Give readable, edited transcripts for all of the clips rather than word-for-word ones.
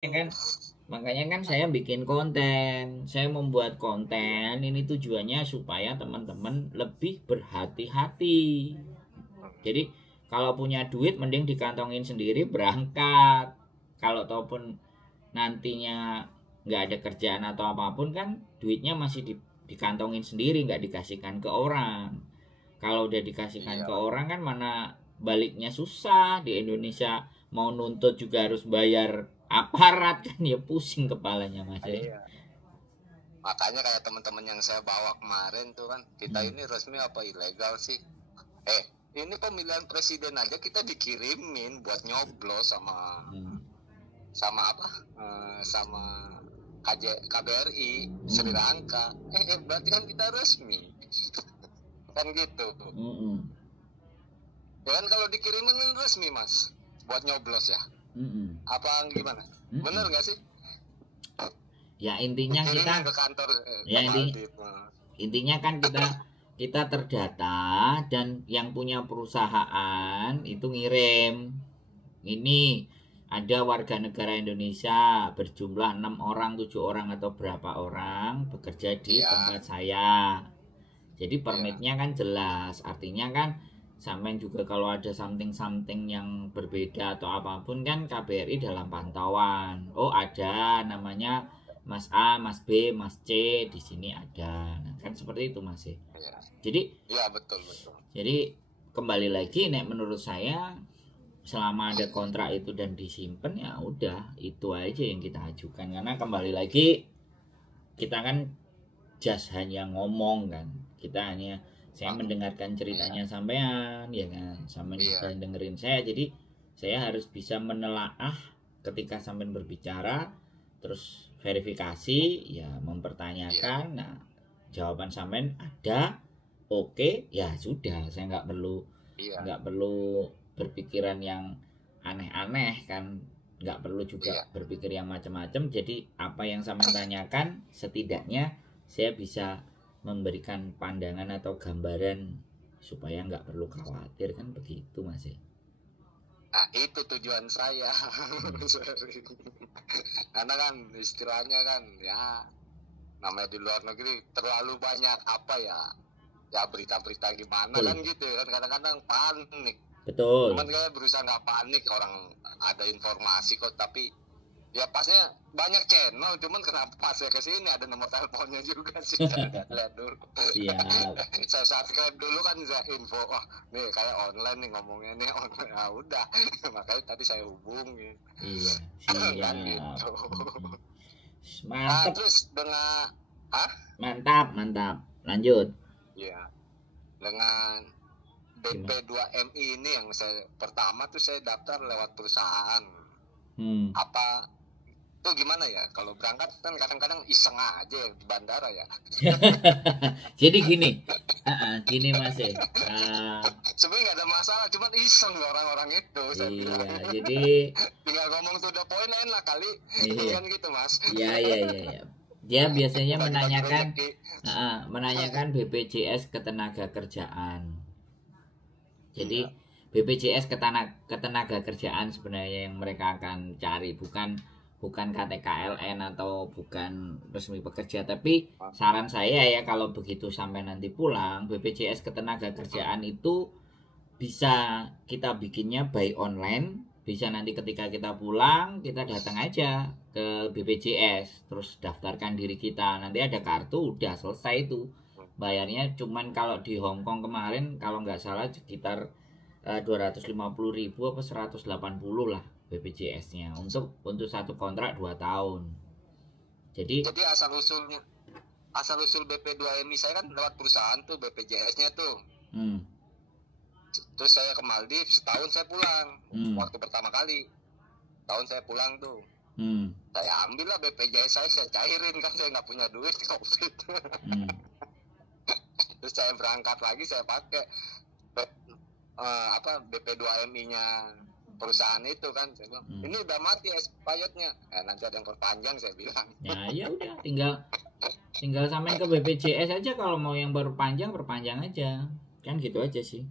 kan makanya kan saya bikin konten, saya membuat konten ini tujuannya supaya teman-teman lebih berhati-hati. Jadi kalau punya duit mending dikantongin sendiri berangkat. Kalau ataupun nantinya nggak ada kerjaan atau apapun kan duitnya masih dikantongin sendiri, nggak dikasihkan ke orang. Kalau udah dikasihkan Iya, ke orang kan mana baliknya susah. Di Indonesia mau nuntut juga harus bayar aparat kan, ya pusing kepalanya mas ya. iya. Makanya kayak teman-teman yang saya bawa kemarin tuh kan, kita ini resmi apa ilegal sih? Ini pemilihan presiden aja kita dikirimin buat nyoblos sama sama apa? Sama KBRI Sri Lanka. Berarti kan kita resmi. Kan gitu. Ya kan kalau dikirimin resmi mas, buat nyoblos ya. Apa gimana? Bener nggak sih? Ya intinya kita ke kantor ya intinya kan kita terdata dan yang punya perusahaan itu ngirim ini ada warga negara Indonesia berjumlah 6 orang, 7 orang atau berapa orang bekerja di tempat saya. Jadi permitnya kan jelas, artinya kan sampai juga kalau ada something yang berbeda atau apapun kan KBRI dalam pantauan. Oh ada namanya Mas A, Mas B, Mas C di sini ada. Nah, kan seperti itu Mas. Jadi ya betul. Jadi kembali lagi menurut saya selama ada kontrak itu dan disimpan ya udah itu aja yang kita ajukan, karena kembali lagi kita kan just hanya ngomong kan, kita hanya saya mendengarkan ceritanya sampean ya kan, sampean juga dengerin saya, jadi saya harus bisa menelaah ketika sampean berbicara, terus verifikasi ya, mempertanyakan. Nah jawaban sampean ada oke ya sudah, saya nggak perlu berpikiran yang aneh-aneh kan, nggak perlu juga berpikir yang macam-macam. Jadi apa yang sampean tanyakan setidaknya saya bisa memberikan pandangan atau gambaran supaya nggak perlu khawatir kan, begitu mas. Nah itu tujuan saya. Karena kan istilahnya kan ya namanya di luar negeri terlalu banyak apa ya berita-berita gimana kan gitu kan, kadang-kadang panik. Betul. Cuman kayak berusaha nggak panik, orang ada informasi kok, tapi ya pasnya banyak channel, cuman kenapa pas saya kesini ada nomor teleponnya juga sih. Lihat dulu. Iya. Saya subscribe dulu kan, saya info, wah nih kayak online nih ngomongnya nih online, nah udah makanya tadi saya hubungi. Iya. Siap. Gitu. Mantap. Terus dengan mantap lanjut. Iya, dengan BP2MI ini yang saya pertama tuh saya daftar lewat perusahaan. Apa tuh gimana ya, kalau berangkat kan kadang-kadang iseng aja di bandara ya. Jadi gini mas ya, sebenarnya nggak ada masalah, cuman iseng orang-orang itu. Saya bilang jadi tinggal ngomong to the point enak kali. Kan gitu mas. Iya dia biasanya menanyakan BPJS ketenagakerjaan. Jadi BPJS ketenaga kerjaan sebenarnya yang mereka akan cari, bukan KTKLN atau bukan resmi pekerja. Tapi saran saya ya, kalau begitu sampai nanti pulang, BPJS ketenaga kerjaan itu bisa kita bikinnya by online. Bisa nanti ketika kita pulang kita datang aja ke BPJS, terus daftarkan diri kita, nanti ada kartu, udah selesai itu bayarnya. Cuman kalau di Hongkong kemarin kalau nggak salah sekitar 250.000 apa 180 lah BPJS-nya untuk satu kontrak 2 tahun. Jadi asal usul BP2MI saya kan lewat perusahaan tuh, BPJS-nya tuh. Terus saya ke Maldives, setahun saya pulang. Waktu pertama kali tahun saya pulang tuh, saya ambil lah BPJS saya cairin, kan saya nggak punya duit COVID. Terus saya berangkat lagi, saya pakai BP2MI-nya perusahaan itu kan. Saya bilang ini udah mati expirednya, nanti ada yang perpanjang, saya bilang. Ya udah tinggal samain ke BPJS aja, kalau mau yang perpanjang aja kan, gitu aja sih.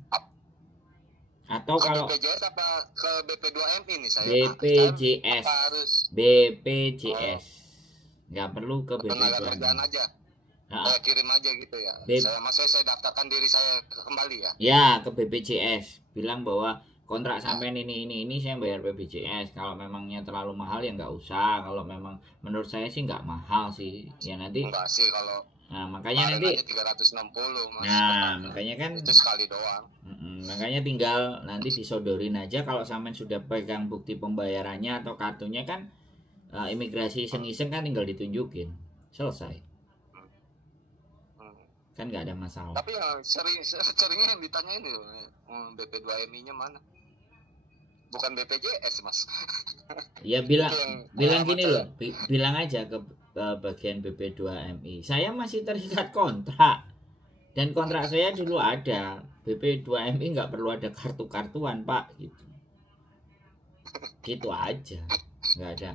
Atau ke kalau BPJS apa ke BP2MI nih saya BPJS, apa harus BPJS nggak perlu ke tenaga kerjaan BP2MI. aja Nah, saya kirim aja gitu ya B- saya daftarkan diri saya kembali ya ya ke BPJS bilang bahwa kontrak ya sampai ini saya bayar BPJS. Kalau memangnya terlalu mahal ya nggak usah. Kalau memang menurut saya sih nggak mahal sih ya nanti. enggak sih kalau Nah makanya kemarin nanti, aja 360 mas nah petanya makanya kan, itu sekali doang. makanya tinggal nanti disodorin aja kalau sampean sudah pegang bukti pembayarannya atau kartunya kan, imigrasi iseng-iseng kan tinggal ditunjukin, selesai, Hmm. Hmm. kan nggak ada masalah. Tapi yang seringnya yang ditanyain itu BP2MI nya mana bukan BPJS mas Ya itu bilang yang bilang pengalaman gini saya. loh, bilang aja ke bagian BP2MI, saya masih terikat kontrak dan kontrak saya dulu ada. BP2MI nggak perlu ada kartu-kartuan pak, gitu aja, nggak ada,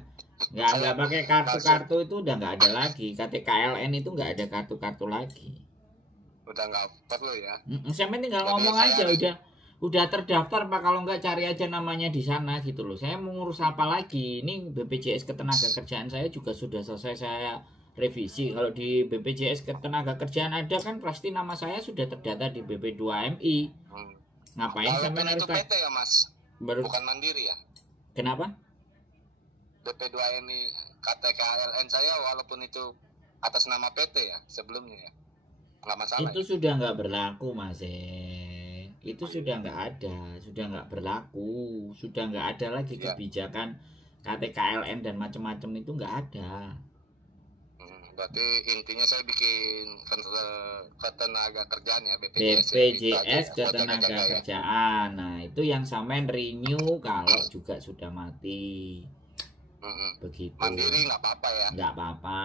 nggak pakai kartu-kartu, itu udah nggak ada lagi. KTKLN itu nggak ada kartu-kartu lagi. Udah nggak perlu ya. Saya tinggal Jadi ngomong saya aja harus- udah terdaftar pak, kalau nggak cari aja namanya di sana gitu loh. Saya mau ngurus apa lagi? Ini BPJS Ketenagakerjaan saya juga sudah selesai saya revisi. Kalau di BPJS Ketenagakerjaan ada kan pasti nama saya sudah terdata di BP2MI. Ngapain sampai Walaupun harus itu PT ya mas baru? bukan mandiri ya Kenapa? BP2MI KTKLN saya walaupun itu atas nama PT ya sebelumnya ya nggak masalah Itu ya? sudah nggak berlaku mas. Itu sudah nggak ada, sudah nggak berlaku, sudah nggak ada lagi Ya. kebijakan KTKLN dan macam-macam itu nggak ada. Berarti intinya saya bikin ketenaga kerjaan ya BPJS BPJS ya, buat jaga-jaga ya. Ketenagakerjaan. Nah itu yang sampean renew kalau juga sudah mati, begitu. Mandiri nggak apa-apa ya. Nggak apa-apa,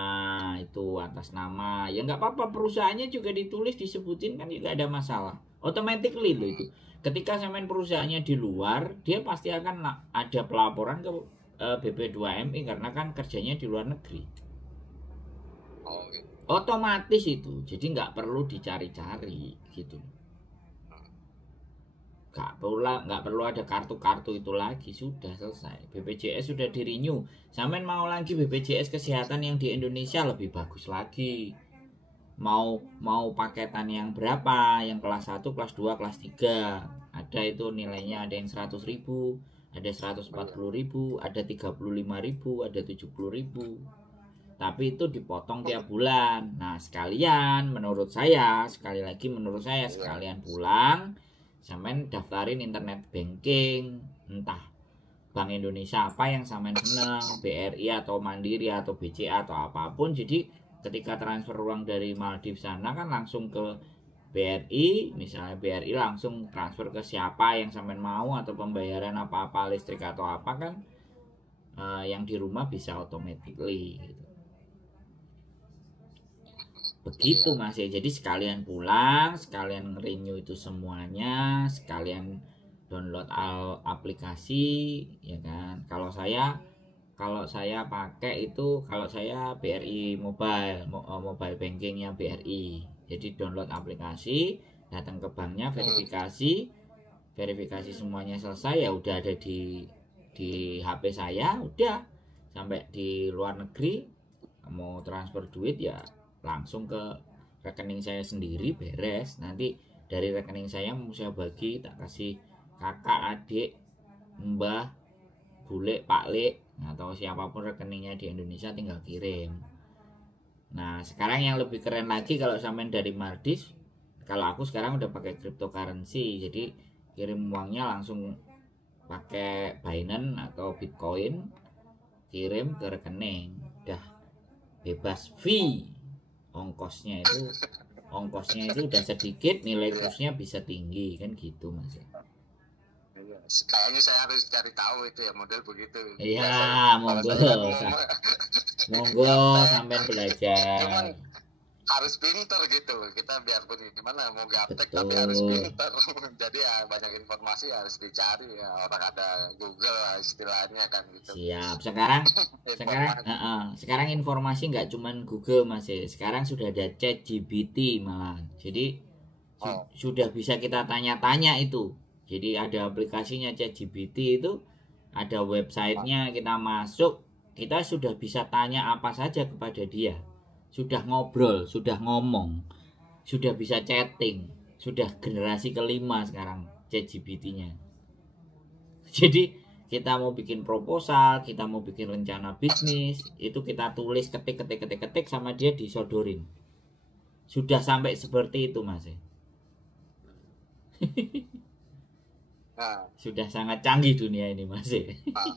itu atas nama ya nggak apa-apa, perusahaannya juga ditulis disebutin kan juga ada masalah. Automatically loh itu. Ketika sampean perusahaannya di luar, dia pasti akan ada pelaporan ke BP2MI karena kan kerjanya di luar negeri. Oh, gitu. Otomatis itu, jadi nggak perlu dicari-cari gitu. Nggak perlu ada kartu-kartu itu lagi, sudah selesai. BPJS sudah di renew. Sampean mau lagi BPJS kesehatan yang di Indonesia lebih bagus lagi. Mau paketan yang berapa? Yang kelas 1, kelas 2, kelas 3. Ada itu nilainya, ada yang 100.000, ada 140.000, ada 35.000, ada 70.000. Tapi itu dipotong tiap bulan. Nah sekalian menurut saya, sekali lagi menurut saya, sekalian pulang sampean daftarin internet banking, entah Bank Indonesia apa yang sampean seneng, BRI atau Mandiri atau BCA atau apapun. Jadi ketika transfer uang dari Maldives sana kan langsung ke BRI, misalnya BRI langsung transfer ke siapa yang sampean mau, atau pembayaran apa-apa listrik atau apa kan, yang di rumah bisa automatically gitu. Begitu mas ya. Jadi sekalian pulang, sekalian renew itu semuanya, sekalian download aplikasi ya kan. Kalau saya pakai itu, kalau saya BRI mobile bankingnya BRI. Jadi download aplikasi, datang ke banknya, verifikasi semuanya selesai, ya udah ada di HP saya. Udah sampai di luar negeri mau transfer duit ya langsung ke rekening saya sendiri, beres. Nanti dari rekening saya mau saya bagi, tak kasih kakak, adik, mbah, bule, paklik, atau siapapun rekeningnya di Indonesia, tinggal kirim. Nah sekarang yang lebih keren lagi, kalau sampean dari Maldives, kalau aku sekarang udah pakai cryptocurrency, jadi kirim uangnya langsung pakai Binance atau Bitcoin, kirim ke rekening, udah bebas fee. ongkosnya itu udah sedikit, nilai kursnya bisa tinggi kan gitu mas. Kayaknya saya harus cari tahu itu ya model begitu. Iya, monggo sampean belajar. Cuman harus pinter gitu, kita biarpun gimana mau gaptek tapi Betul. harus pinter. Jadi ya banyak informasi harus dicari ya, orang ada Google lah istilahnya kan gitu. Siap. Sekarang informasi nggak cuman Google mas ya. Sekarang sudah ada ChatGPT malah. Jadi sudah bisa kita tanya-tanya itu. Jadi ada aplikasinya ChatGPT itu, ada websitenya, kita masuk, kita sudah bisa tanya apa saja kepada dia. Sudah ngobrol, sudah ngomong, sudah bisa chatting, sudah generasi kelima sekarang ChatGPT-nya. Jadi kita mau bikin proposal, kita mau bikin rencana bisnis, itu kita tulis ketik sama dia disodorin. Sudah sampai seperti itu, Mas. Nah, Sudah sangat canggih dunia ini, Mas. nah.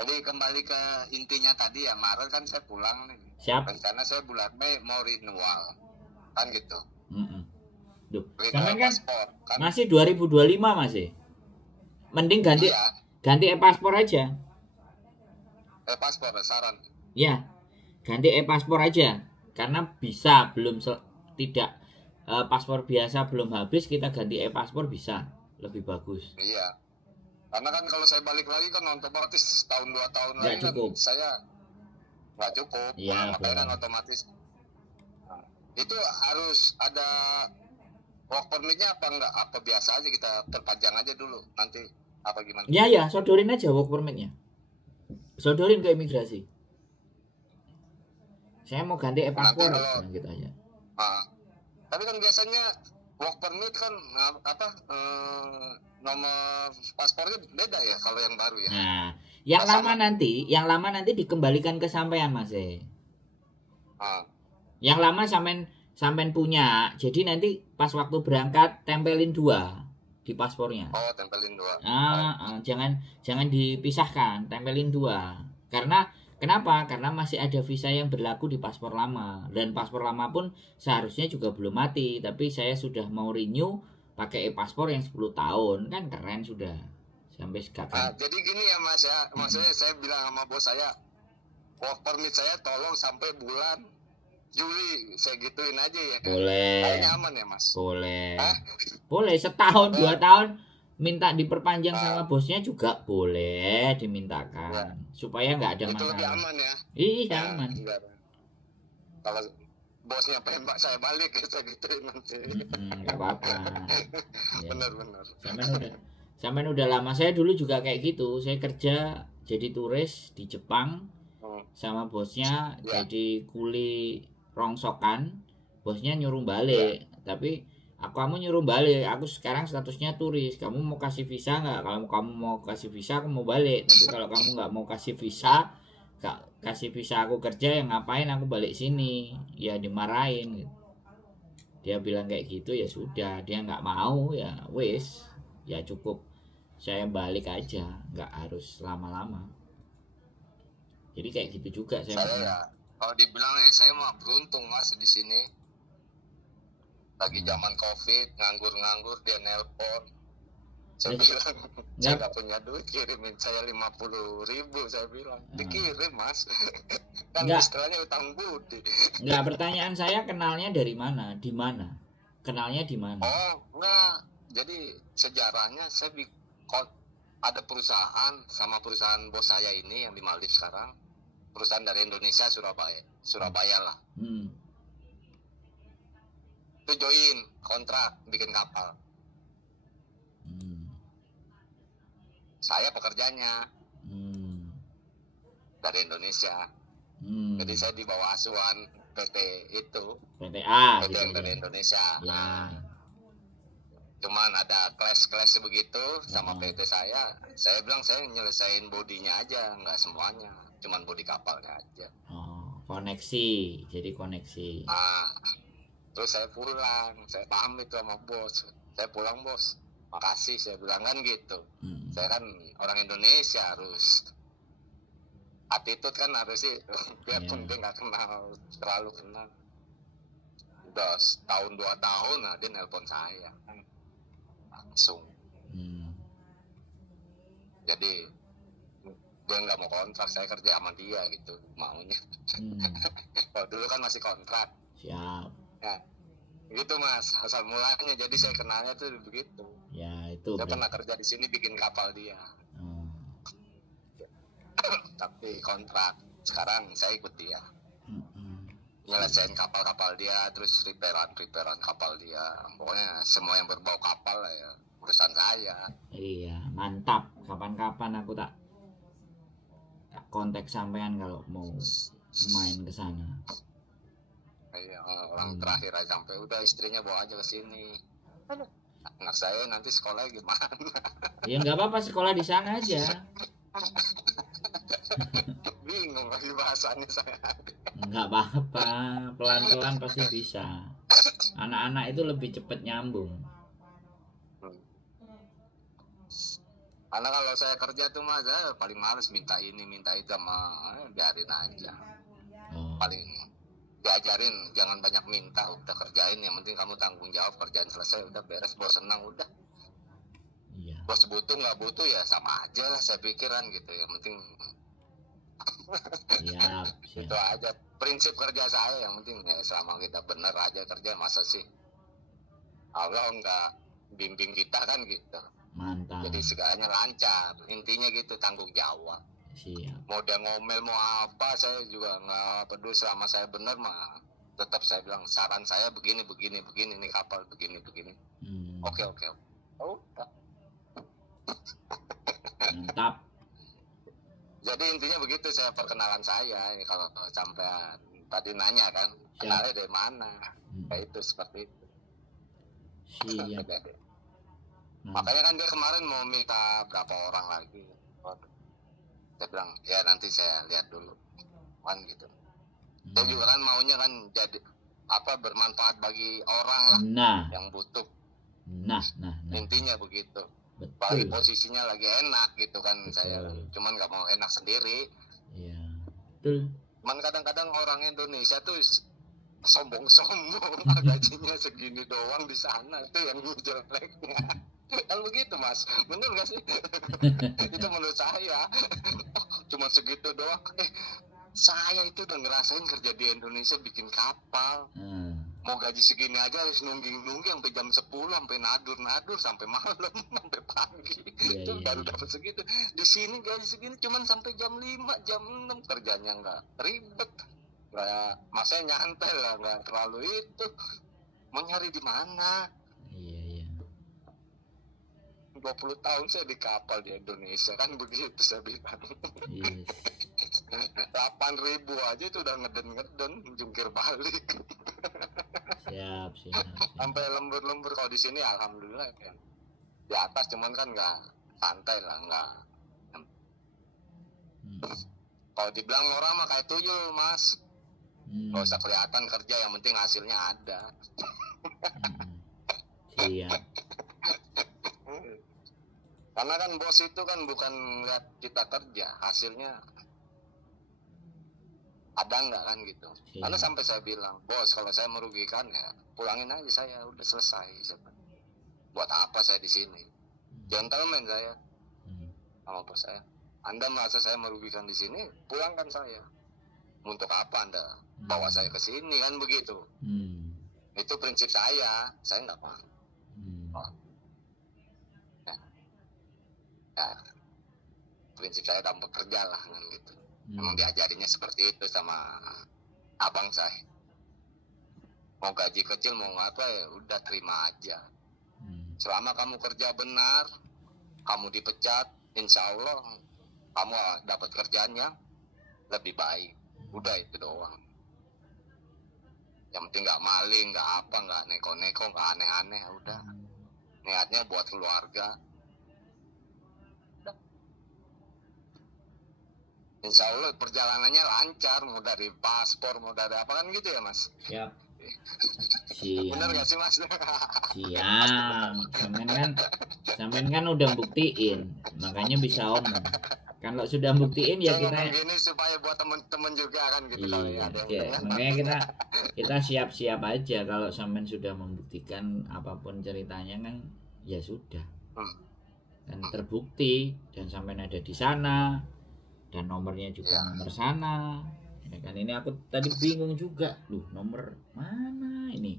Jadi kembali ke intinya tadi ya, Maret kan saya pulang nih. Siap. Rencana saya bulan Mei mau renewal. Kan gitu. Duh, Renewal sampean kan paspor. Kan masih 2025, Mas. Mending ganti iya, e-paspor aja. paspor saran. Ya, ganti e-paspor aja. Karena bisa tidak paspor biasa belum habis, kita ganti e-paspor bisa lebih bagus. Iya. Karena kan kalau saya balik lagi kan otomatis tahun 2 tahun Nggak lagi cukup. kan saya nggak cukup. Iya, Nah, makanya kan benar. otomatis. Nah, itu harus ada work permit-nya apa enggak? Apa biasa aja kita perpanjang aja dulu nanti apa gimana? Ya, sodorin aja work permit-nya. Sodorin ke imigrasi. Saya mau ganti e-paspor, Nanti kalau- gitu aja. Nah, tapi kan biasanya work permit kan nomor paspornya beda ya kalau yang baru ya. Nah, yang lama nanti dikembalikan ke sampean, Mas. Nah, Yang lama sampean punya. Jadi nanti pas waktu berangkat tempelin 2 di paspornya. oh tempelin 2. Jangan dipisahkan, tempelin 2. Karena kenapa? Karena masih ada visa yang berlaku di paspor lama, dan paspor lama pun seharusnya juga belum mati, tapi saya sudah mau renew pakai e-paspor yang 10 tahun. Kan keren sudah. Sampai sekarang. Jadi gini ya Mas ya, maksudnya saya bilang sama bos saya, work permit saya tolong sampai bulan Juli, saya gituin aja ya. Boleh. Kayaknya aman ya Mas. Boleh. Hah? Boleh setahun 2 tahun minta diperpanjang sama bosnya juga boleh dimintakan, supaya nggak ada Itu lebih masalah. aman ya. Iya, Nah, aman. enggak. Kalau bosnya pengen saya balik saya gituin nanti. Nggak apa-apa. Ya. Benar-benar. Sampean udah lama. Saya dulu juga kayak gitu. Saya kerja jadi turis di Jepang sama bosnya Ya. jadi kuli rongsokan. Bosnya nyuruh balik, tapi kamu nyuruh balik. Aku sekarang statusnya turis. Kamu mau kasih visa nggak? Kalau kamu mau kasih visa, aku mau balik. Tapi kalau kamu nggak mau kasih visa, kasih visa aku kerja, yang ngapain aku balik sini? Ya dimarahin. Dia bilang kayak gitu, ya sudah. Dia nggak mau, ya wis, ya cukup. Saya balik aja, nggak harus lama-lama. Jadi kayak gitu juga Saya ya, kalau dibilang ya saya mah beruntung Mas di sini. Lagi zaman Covid, nganggur-nganggur dia nelpon. Saya bilang, saya nggak punya duit, kirimin saya 50.000, saya bilang. Dikirim Mas. Kan istilahnya utang budi. Enggak, pertanyaan saya kenalnya dari mana? Di mana? Kenalnya di mana? Oh, enggak. Jadi sejarahnya saya ada perusahaan sama perusahaan bos saya ini yang di Maldives sekarang. Perusahaan dari Indonesia, Surabaya lah. Itu join kontrak bikin kapal. Saya pekerjanya dari Indonesia. Jadi saya di bawah asuhan PT itu. PTA PT gitu yang dari Indonesia. Ya. Nah, cuman ada kelas-kelas begitu sama PT saya. Saya bilang saya nyelesain bodinya aja, nggak semuanya. Cuman bodi kapalnya aja. Oh, koneksi. Jadi koneksi. Terus saya pulang, saya pamit sama bos. Saya pulang bos, makasih, saya bilang kan gitu. Saya kan orang Indonesia, harus attitude kan harus sih, biarpun dia nggak kenal, terlalu kenal. Udah setahun 2 tahun, nah dia nelpon saya langsung. Jadi dia nggak mau kontrak, saya kerja sama dia gitu maunya. Kalau dulu kan masih kontrak. Siap. Nah, gitu Mas, asal mulanya. Jadi saya kenalnya tuh begitu. Ya, itu. Saya pernah kerja di sini bikin kapal dia. Tapi kontrak. Sekarang saya ikut dia. Nyelesain kapal-kapal dia, terus repairan kapal dia. Pokoknya semua yang berbau kapal lah ya. urusan saya. Iya, mantap. Kapan-kapan aku tak kontak sampean kalau mau main ke sana. Iya, orang terakhir aja sampai udah istrinya bawa aja ke sini. Anak saya nanti sekolah gimana? Ya nggak apa-apa, sekolah di sana aja. Bingung lagi bahasanya saya. Nggak apa-apa, pelan-pelan pasti bisa. Anak-anak itu lebih cepat nyambung. Karena kalau saya kerja tuh mas, saya paling males minta ini minta itu, sama biarin aja. Paling diajarin jangan banyak minta, udah kerjain, yang penting kamu tanggung jawab, kerjaan selesai udah beres, bos senang udah. Iya. Bos butuh nggak butuh ya sama aja lah, saya pikiran gitu, yang penting Siap. itu aja prinsip kerja saya, yang penting ya selama kita bener aja kerja, masa sih Allah nggak bimbing kita kan gitu. Mantap. Jadi segalanya lancar, intinya gitu, tanggung jawab. Siap. Mau dia ngomel mau apa, saya juga nggak peduli, selama saya bener mah tetap saya bilang saran saya begini ini kapal begini. Oke. Udah. Mantap. Jadi intinya begitu, saya perkenalan saya kalau sampai tadi nanya kan kenalnya dari mana, kayak itu seperti itu. Siap. Makanya kan dia kemarin mau minta berapa orang lagi. Saya bilang ya nanti saya lihat dulu kan gitu. Saya juga kan maunya kan jadi bermanfaat bagi orang lah, yang butuh. Nah. Intinya begitu. Betul. Bagi posisinya lagi enak gitu kan. Betul. Saya cuman nggak mau enak sendiri. Iya. Betul. Cuman kadang-kadang orang Indonesia tuh sombong-sombong, gajinya segini doang di sana, itu yang jeleknya. Kan begitu mas, bener gak sih? Itu menurut saya cuma segitu doang. Saya itu udah ngerasain kerja di Indonesia bikin kapal. Mau gaji segini aja harus nungging sampai jam 10, sampai nadur sampai malam, sampai pagi. Itu baru dapat segitu. Di sini gaji segini cuman sampai jam 5, jam 6, kerjanya nggak ribet, nggak, masanya nyantai lah, nggak terlalu itu. Mau nyari di mana? 20 tahun saya di kapal di Indonesia kan begitu saya bilang. 8.000 aja itu udah ngeden jungkir balik. Siap. Sampai lembur kalau di sini alhamdulillah kan. Di atas cuman kan nggak santai lah, nggak. Kalau dibilang orang mah kayak tuyul mas. Nggak usah kelihatan kerja, yang penting hasilnya ada. Siap. Karena kan bos itu kan bukan lihat kita kerja, hasilnya ada nggak kan gitu. Karena sampai saya bilang, bos kalau saya merugikan ya pulangin aja saya, udah selesai. Buat apa saya di sini? Gentleman saya sama bos saya. Anda merasa saya merugikan di sini, pulangkan saya. Untuk apa Anda bawa saya ke sini kan begitu? Itu prinsip saya nggak mau. Prinsip saya dalam bekerja lah kan gitu. Emang diajarinya seperti itu sama abang saya. Mau gaji kecil mau apa ya udah terima aja. Selama kamu kerja benar, kamu dipecat, insya Allah kamu dapat kerjaan yang lebih baik. Udah itu doang. Yang penting nggak maling, nggak apa, nggak neko-neko, nggak aneh-aneh. Udah niatnya buat keluarga. Insya Allah perjalanannya lancar, mau dari paspor, mau dari apa kan gitu ya mas? Siap. Bener gak sih mas? Siap. Sampean kan udah buktiin, makanya bisa omong. Kalau sudah buktiin ya kita. Gini supaya buat temen-temen juga kan gitu. Makanya kita siap-siap aja kalau sampean sudah membuktikan apapun ceritanya kan, ya sudah. Dan terbukti dan sampean ada di sana. Dan nomornya juga nomor sana ya kan. Ini aku tadi bingung juga, nomor mana ini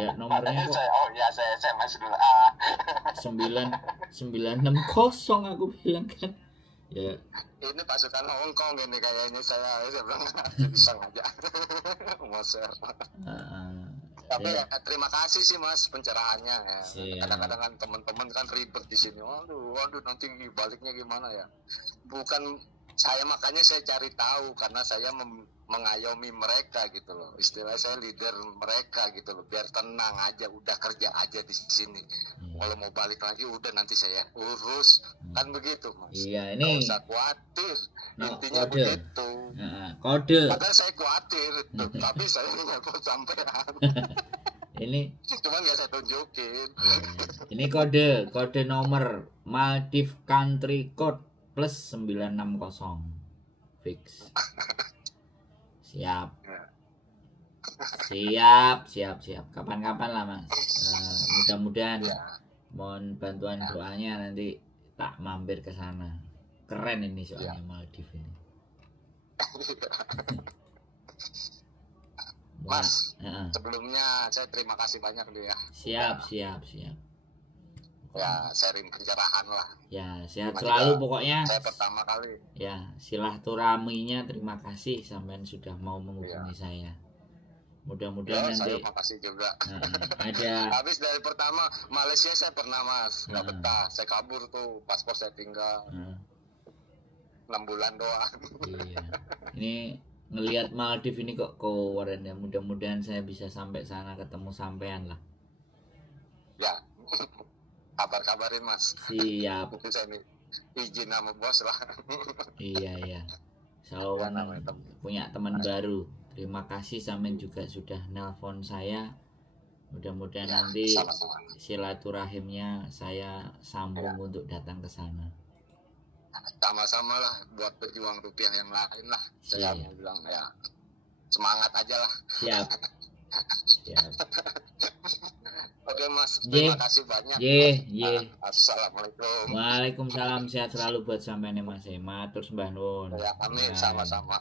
ya, nomornya kok saya masih dulu 960 aku bilang kan ya. Ini pasukan Hongkong ini kayaknya, saya bilang bisa aja mau share. Tapi ya, terima kasih sih Mas pencerahannya ya. Siap. Kadang-kadang kan teman-teman kan ribet di sini. Waduh nanti baliknya gimana ya? Bukan saya, makanya saya cari tahu karena saya mengayomi mereka gitu loh. Istilah saya leader mereka gitu loh. Biar tenang aja, udah kerja aja di sini. Kalau mau balik lagi udah nanti saya urus. Kan begitu Mas. Iya, Nggak ini usah khawatir. Intinya kode. begitu. Kode. Padahal saya khawatir, tapi saya nggak mau sampean. Ini Cuman nggak saya tunjukin. ini kode nomor Maldives Country Code plus 960 fix. Siap. Kapan-kapan lah Mas. Mudah-mudahan mohon bantuan doanya, nanti tak mampir ke sana. Keren ini soalnya Maldives ini. Mas, sebelumnya saya terima kasih banyak nih ya. Siap. Ya, sharing pencerahan lah. Ya, sehat selalu pokoknya. Saya pertama kali. Ya, silaturahminya terima kasih sampean sudah mau menghubungi saya. Mudah-mudahan nanti. Saya makasih juga. Ada. Habis dari pertama Malaysia saya pernah Mas, nggak betah. Saya kabur tuh, paspor saya tinggal. 6 bulan doang. Iya. Ini ngelihat Maldives ini kok keren ya. Mudah-mudahan saya bisa sampai sana ketemu sampean lah. Ya. Kabar-kabarin Mas. Siap. Mungkin saya izin sama bos lah. Iya. Selalu punya teman baru. Terima kasih sampean juga sudah nelpon saya. Mudah-mudahan nanti silaturahimnya saya sambung untuk datang ke sana. Sama-sama lah buat berjuang rupiah yang lain lah. Saya mau bilang ya semangat aja lah. Siap. Oke Mas, terima kasih banyak. Assalamualaikum. Waalaikumsalam, sehat selalu buat sampean Mas. Matur sembah nuwun. Ya, amin, sama-sama.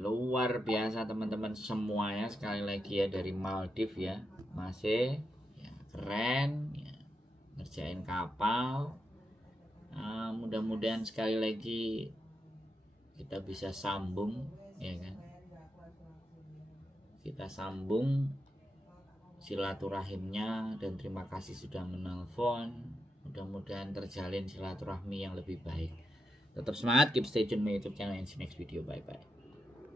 Luar biasa teman-teman semuanya, sekali lagi ya dari Maldives ya. Masih ya, keren ya, ngerjain kapal. Mudah-mudahan sekali lagi kita bisa sambung ya kan. Kita sambung silaturahimnya, dan terima kasih sudah menelpon. Mudah-mudahan terjalin silaturahmi yang lebih baik. Tetap semangat, keep stay tune my YouTube channel, and see you next video. Bye bye.